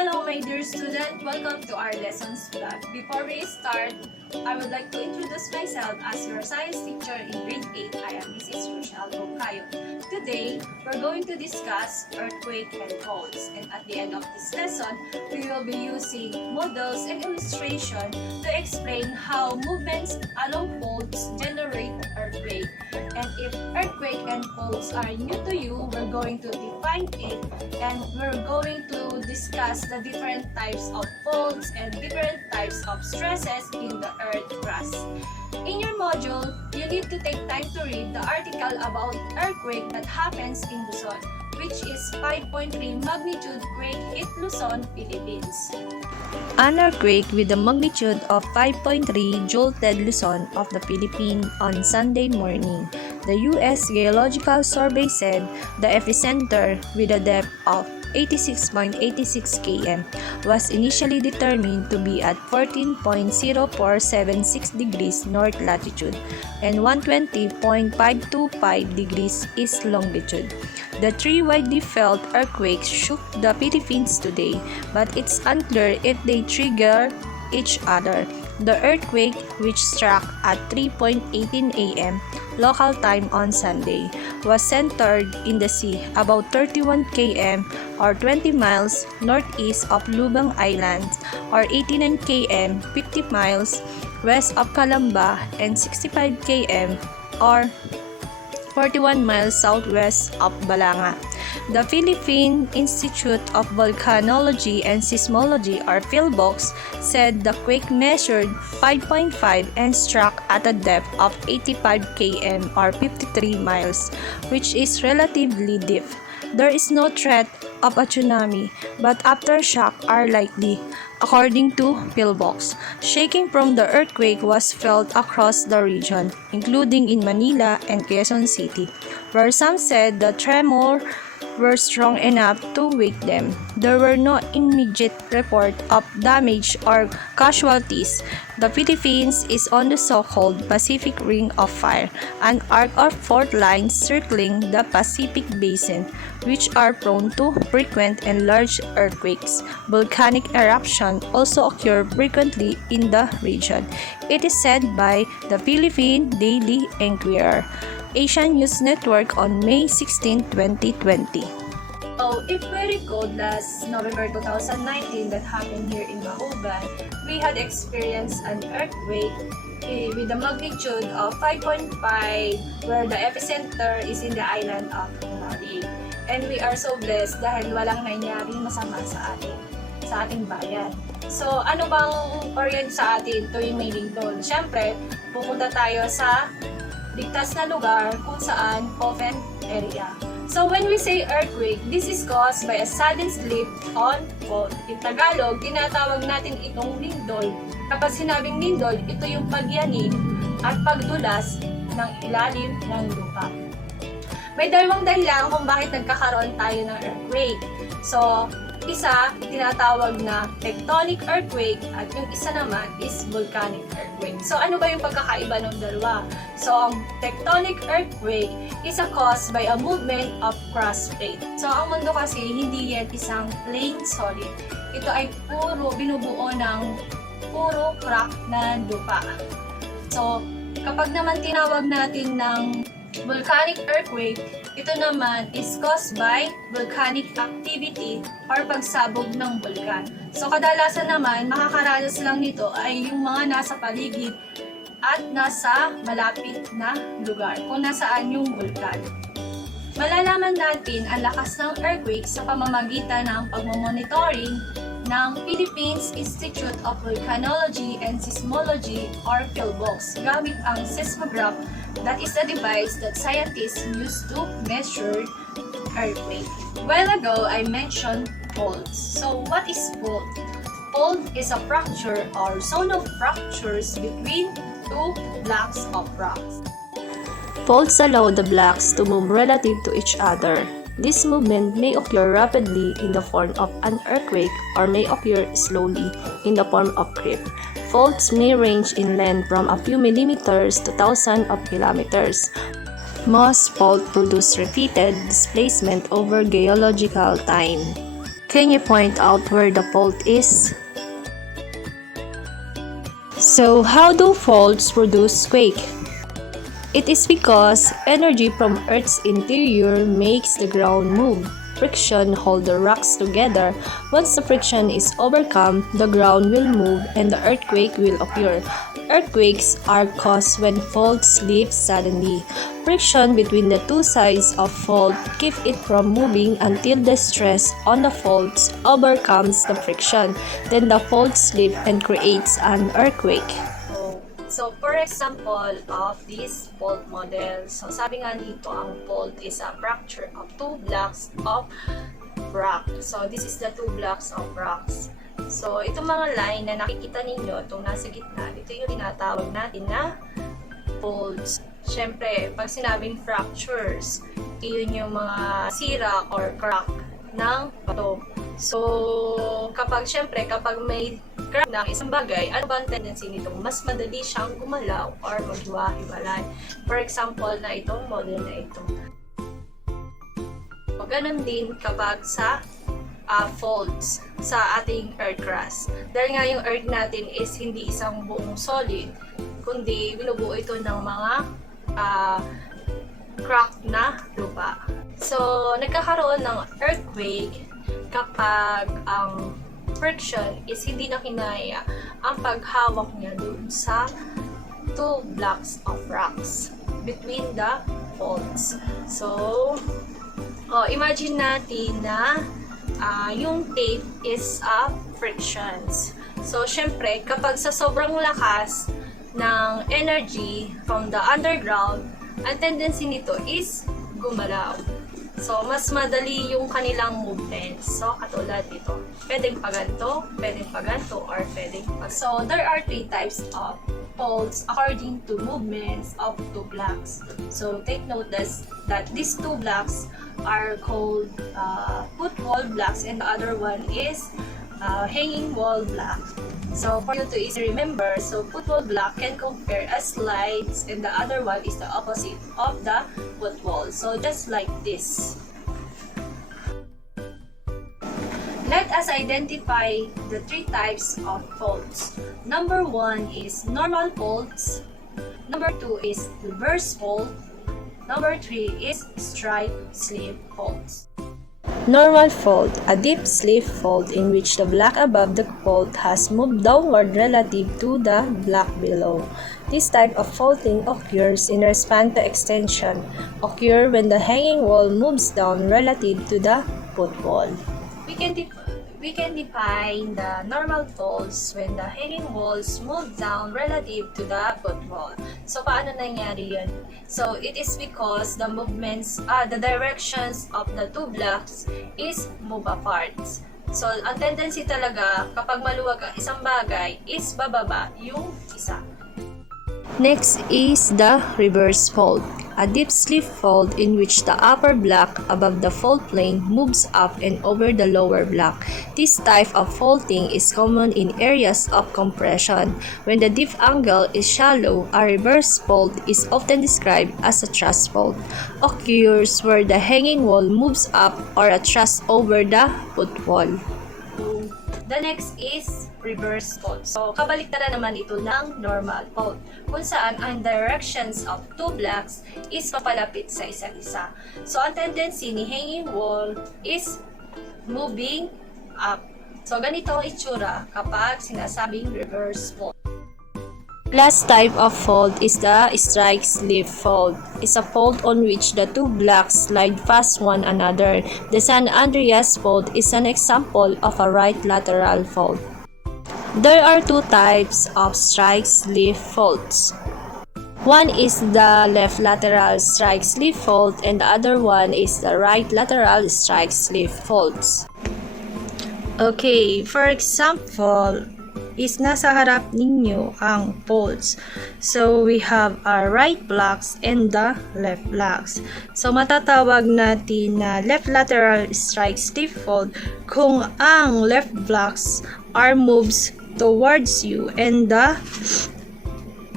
Hello my dear student, welcome to our lessons vlog. Before we start, I would like to introduce myself as your science teacher in grade 8. I am Mrs. Rochelle Bucayo. Today, we're going to discuss earthquake and faults. And at the end of this lesson, we will be using models and illustration to explain how movements along faults generate earthquake. And if earthquake and faults are new to you, we're going to define it and we're going to discuss the different types of faults and different types of stresses in the earth crust. In your module, you need to take time to read the article about earthquake that happens in Luzon, which is 5.3 magnitude quake hit Luzon, Philippines. An earthquake with a magnitude of 5.3 jolted Luzon of the Philippines on Sunday morning. The U.S. Geological Survey said the epicenter, with a depth of 86.86 km, was initially determined to be at 14.0476 degrees north latitude and 120.525 degrees east longitude. The three widely felt earthquakes shook the Philippines today, but it's unclear if they trigger each other. The earthquake, which struck at 3:18 a.m. local time on Sunday, was centered in the sea about 31 km or 20 miles northeast of Lubang Island or 89 km 50 miles west of Calamba and 65 km or 41 miles southwest of Balanga. The Philippine Institute of Volcanology and Seismology, or PhilVox, said the quake measured 5.5 and struck at a depth of 85 km or 53 miles, which is relatively deep. There is no threat of a tsunami, but aftershock are likely, according to PhilVox. Shaking from the earthquake was felt across the region, including in Manila and Quezon City, where some said the tremor were strong enough to wake them. There were no immediate report of damage or casualties. The Philippines is on the so-called Pacific Ring of Fire, an arc of fault lines circling the Pacific Basin, which are prone to frequent and large earthquakes. Volcanic eruptions also occur frequently in the region. It is said by the Philippine Daily Enquirer, Asian News Network on May 16, 2020. So, if we recall last November 2019 that happened here in Mahoban, we had experienced an earthquake with a magnitude of 5.5 where the epicenter is in the island of Mali. And we are so blessed dahil walang nangyaring masama sa ating bayan. So, ano bang orient sa atin tuwing may lindol? Siyempre, pupunta tayo sa ligtas na lugar kung saan open area. So when we say earthquake, this is caused by a sudden slip on fault. In Tagalog, tinatawag natin itong lindol. Kapag sinabing lindol, ito yung pagyanig at pagdulas ng ilalim ng lupa. May dalawang dahilan kung bakit nagkakaroon tayo ng earthquake. So, isa, tinatawag na tectonic earthquake at yung isa naman is volcanic earthquake. So, ano ba yung pagkakaiba ng dalawa? So, ang tectonic earthquake is caused by a movement of crust plate. So, ang mundo kasi hindi yan isang plain solid. Ito ay binubuo ng puro crack na lupa. So, kapag naman tinawag natin ng volcanic earthquake, ito naman is caused by volcanic activity or pagsabog ng bulkan. So kadalasan naman, makakaranas lang nito ay yung mga nasa paligid at nasa malapit na lugar kung nasaan yung bulkan. Malalaman natin ang lakas ng earthquake sa pamamagitan ng pagmomonitoring ng Philippines Institute of Volcanology and Seismology or PhilVox gamit ang seismograph. That is the device that scientists use to measure earthquake. A while ago, I mentioned faults. So, what is fault? Fault is a fracture or zone of fractures between two blocks of rocks. Faults allow the blocks to move relative to each other. This movement may occur rapidly in the form of an earthquake or may occur slowly in the form of creep. Faults may range in length from a few millimeters to thousands of kilometers. Most faults produce repeated displacement over geological time. Can you point out where the fault is? So, how do faults produce quake? It is because energy from Earth's interior makes the ground move. Friction holds the rocks together. Once the friction is overcome, the ground will move and the earthquake will occur. Earthquakes are caused when faults lift suddenly. Friction between the two sides of fault keep it from moving until the stress on the faults overcomes the friction. Then the fault slips and creates an earthquake. So, for example of this fault model, so sabi nga dito, ang fault is a fracture of two blocks of rock. So, this is the two blocks of rocks. So, itong mga line na nakikita ninyo, itong nasa gitna, ito yung tinatawag natin na faults. Siyempre, pag sinabing fractures, yun yung mga sira or crack ng bato. So, kapag may crack ng isang bagay, ano ba ang tendency nito? Mas madali siyang gumalaw or maghiwa-hiwalay. For example, na itong model na ito. O, ganun din kapag sa faults sa ating earth crust. Dahil nga yung earth natin is hindi isang buong solid, kundi binubuo ito ng mga crack na lupa. So, nagkakaroon ng earthquake kapag ang friction is hindi na kinaya ang paghawak niya dun sa two blocks of rocks between the faults. So, imagine natin na yung tape is frictions. So, syempre, kapag sa sobrang lakas ng energy from the underground, ang tendency nito is gumalaw. So, mas madali yung kanilang movements. So, katulad dito. Pwedeng paganto, or pwedeng pag... So, there are three types of faults according to movements of two blocks. So, take note that these two blocks are called footwall blocks and the other one is hanging wall block. So, for you to easily remember, so footwall block can compare as slides and the other one is the opposite of the footwall. So, just like this. Let us identify the three types of faults. Number 1 is normal faults. Number 2 is reverse fault. Number 3 is strike-slip faults. Normal fault, a deep slip fault in which the block above the fault has moved downward relative to the block below. This type of faulting occurs in response to extension, occur when the hanging wall moves down relative to the footwall. We can define the normal faults when the hanging walls move down relative to the footwall. So, paano nangyari yun? So, it is because the directions of the two blocks is move apart. So, ang tendency talaga kapag maluwag ang isang bagay is bababa yung isa. Next is the reverse fault, a deep slip fault in which the upper block above the fault plane moves up and over the lower block. This type of faulting is common in areas of compression. When the deep angle is shallow, a reverse fault is often described as a thrust fault. Occurs where the hanging wall moves up or a thrust over the footwall. The next is reverse fault. So, kabaliktaran naman ito ng normal fault, kung saan ang directions of two blocks is papalapit sa isa't isa. So, ang tendency ni hanging wall is moving up. So, ganito ang itsura kapag sinasabing reverse fault. Last type of fault is the strike-slip fault. It's a fault on which the two blocks slide past one another. The San Andreas fault is an example of a right lateral fault. There are two types of strike-slip faults. One is the left lateral strike-slip fault and the other one is the right lateral strike-slip faults. Okay, for example, is nasa harap ninyo ang faults. So, we have our right blocks and the left blocks. So, matatawag natin na left lateral strike-slip fault kung ang left blocks are moves towards you and the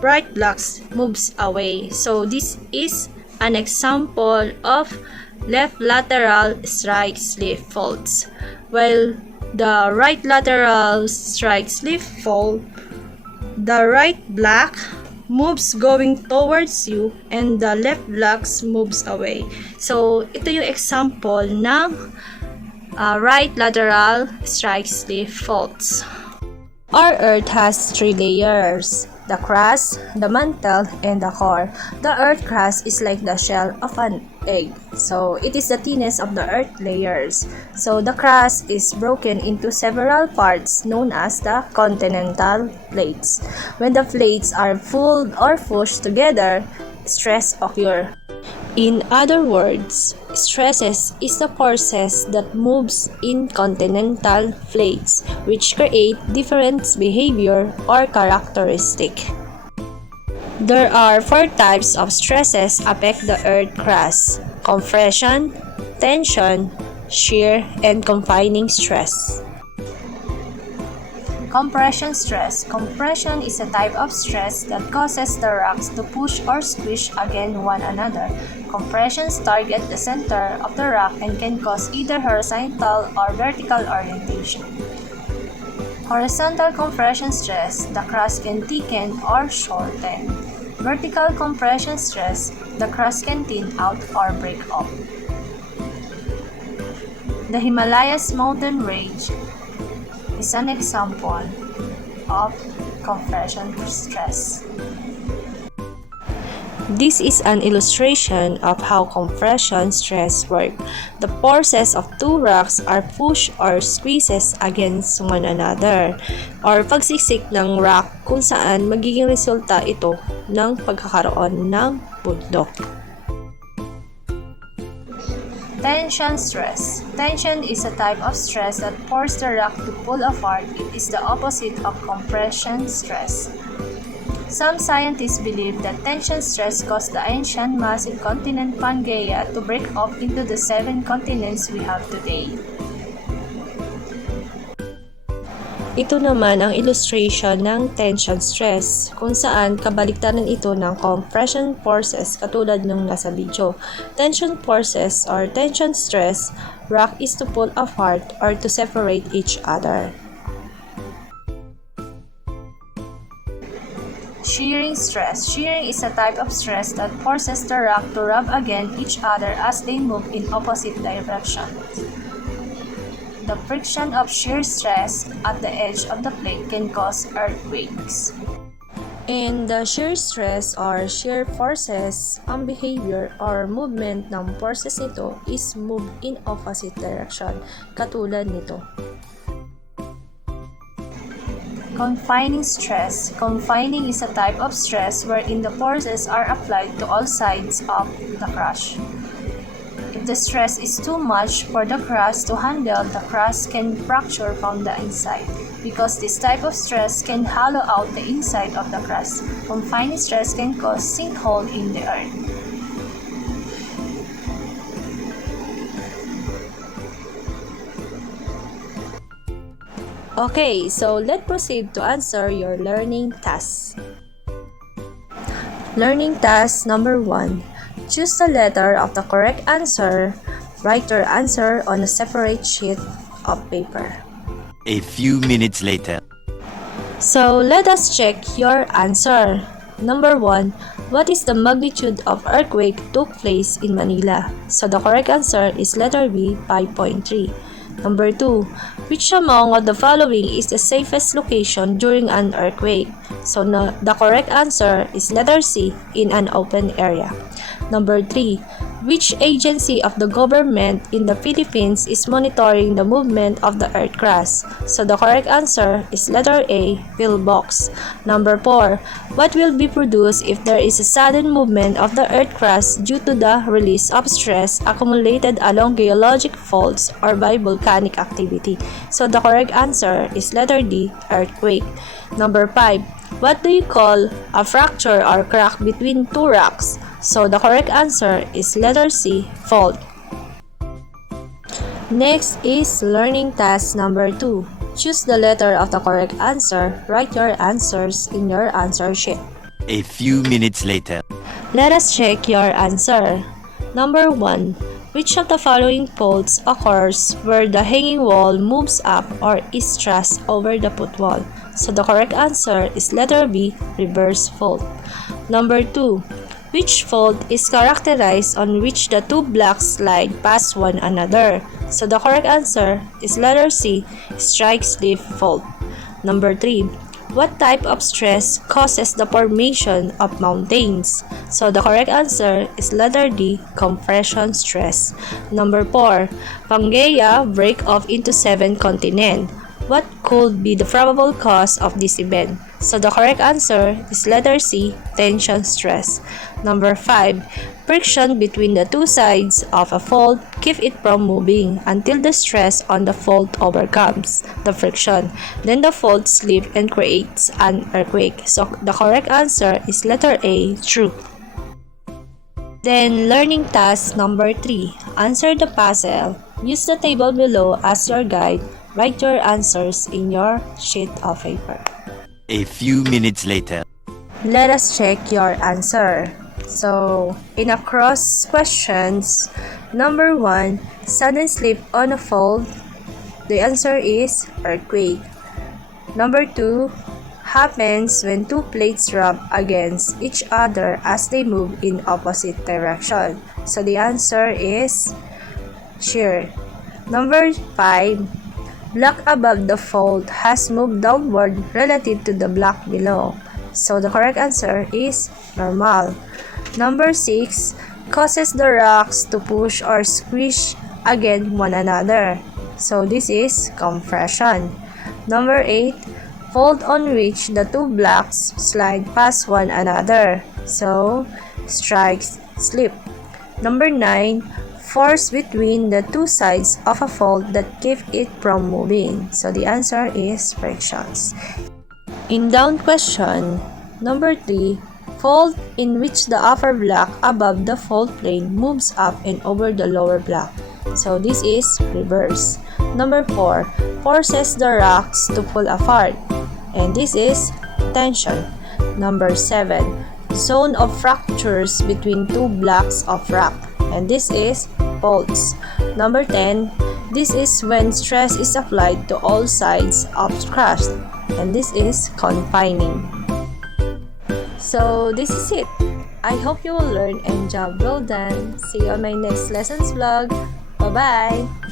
right blocks moves away. So, this is an example of left lateral strike-slip faults. While the right lateral strike slip fall, the right block moves going towards you and the left blocks moves away. So, ito yung example ng right lateral strike slip faults. Our Earth has 3 layers: the crust, the mantle, and the core. The Earth crust is like the shell of an egg. So, it is the thinnest of the Earth layers. So, the crust is broken into several parts known as the continental plates. When the plates are pulled or pushed together, stress occurs. In other words, stresses is the forces that moves in continental plates, which create different behavior or characteristic. There are 4 types of stresses affect the Earth crust: compression, tension, shear, and confining stress. Compression stress. Compression is a type of stress that causes the rocks to push or squish against one another. Compressions target the center of the rock and can cause either horizontal or vertical orientation. Horizontal compression stress, the crust can thicken or shorten. Vertical compression stress, the crust can thin out or break off. The Himalayas mountain range is an example of compression stress. This is an illustration of how compression stress works. The forces of 2 rocks are pushed or squeezes against one another, or pagsiksik ng rock kung saan magiging resulta ito ng pagkakaroon ng bundok. Tension stress. Tension is a type of stress that forces the rock to pull apart. It is the opposite of compression stress. Some scientists believe that tension stress caused the ancient massive continent Pangaea to break off into the 7 continents we have today. Ito naman ang illustration ng tension stress, kung saan kabaliktaran ito ng compression forces katulad ng nasa video. Tension forces or tension stress, rock is to pull apart or to separate each other. Shearing stress. Shearing is a type of stress that forces the rock to rub against each other as they move in opposite directions. The friction of shear stress at the edge of the plate can cause earthquakes. In the shear stress or shear forces, ang behavior or movement ng forces nito is move in opposite direction, katulad nito. Confining stress. Confining is a type of stress wherein the forces are applied to all sides of the crush. If the stress is too much for the crust to handle, the crust can fracture from the inside. Because this type of stress can hollow out the inside of the crust, confining stress can cause sinkhole in the earth. Okay, so let's proceed to answer your learning tasks. Learning task number 1. Choose the letter of the correct answer. Write your answer on a separate sheet of paper. A few minutes later. So, let us check your answer. Number 1. What is the magnitude of earthquake took place in Manila? So, the correct answer is letter B, 5.3. Number 2. Which among of the following is the safest location during an earthquake? So, the correct answer is letter C, in an open area. Number 3. Which agency of the government in the Philippines is monitoring the movement of the earth crust? So the correct answer is letter A, PhilBox. Number 4. What will be produced if there is a sudden movement of the earth crust due to the release of stress accumulated along geologic faults or by volcanic activity? So the correct answer is letter D, earthquake. Number 5. What do you call a fracture or crack between 2 rocks? So the correct answer is letter C, fault. Next is learning task number 2. Choose the letter of the correct answer. Write your answers in your answer sheet. A few minutes later. Let us check your answer. Number 1. Which of the following faults occurs where the hanging wall moves up or is thrust over the footwall? So the correct answer is letter B, reverse fault. Number 2. Which fault is characterized on which the two blocks slide past one another? So the correct answer is letter C, strike-slip fault. Number 3. What type of stress causes the formation of mountains? So the correct answer is letter D, compression stress. Number 4. Pangea break off into 7 continents. What could be the probable cause of this event? So the correct answer is letter C, tension stress. Number 5. Friction between the two sides of a fault keep it from moving until the stress on the fault overcomes the friction. Then the fault slips and creates an earthquake. So the correct answer is letter A, true. Then learning task number 3. Answer the puzzle. Use the table below as your guide. Write your answers in your sheet of paper. A few minutes later. Let us check your answer. So, in a cross questions, number 1, sudden slip on a fault. The answer is earthquake. Number 2, happens when two plates rub against each other as they move in opposite direction. So the answer is shear. Number 5, block above the fault has moved downward relative to the block below. So the correct answer is normal. Number 6, causes the rocks to push or squish against one another. So this is compression. Number 8, fault on which the two blocks slide past one another. So strikes slip. Number 9, force between the two sides of a fault that keep it from moving. So the answer is frictions. In down question, number 3, fault in which the upper block above the fault plane moves up and over the lower block. So this is reverse. Number 4, forces the rocks to pull apart. And this is tension. Number 7, zone of fractures between two blocks of rock. And this is faults. Number 10, this is when stress is applied to all sides of crust. And this is confining. So this is it. I hope you will learn and job well done. See you on my next lessons vlog. Bye-bye!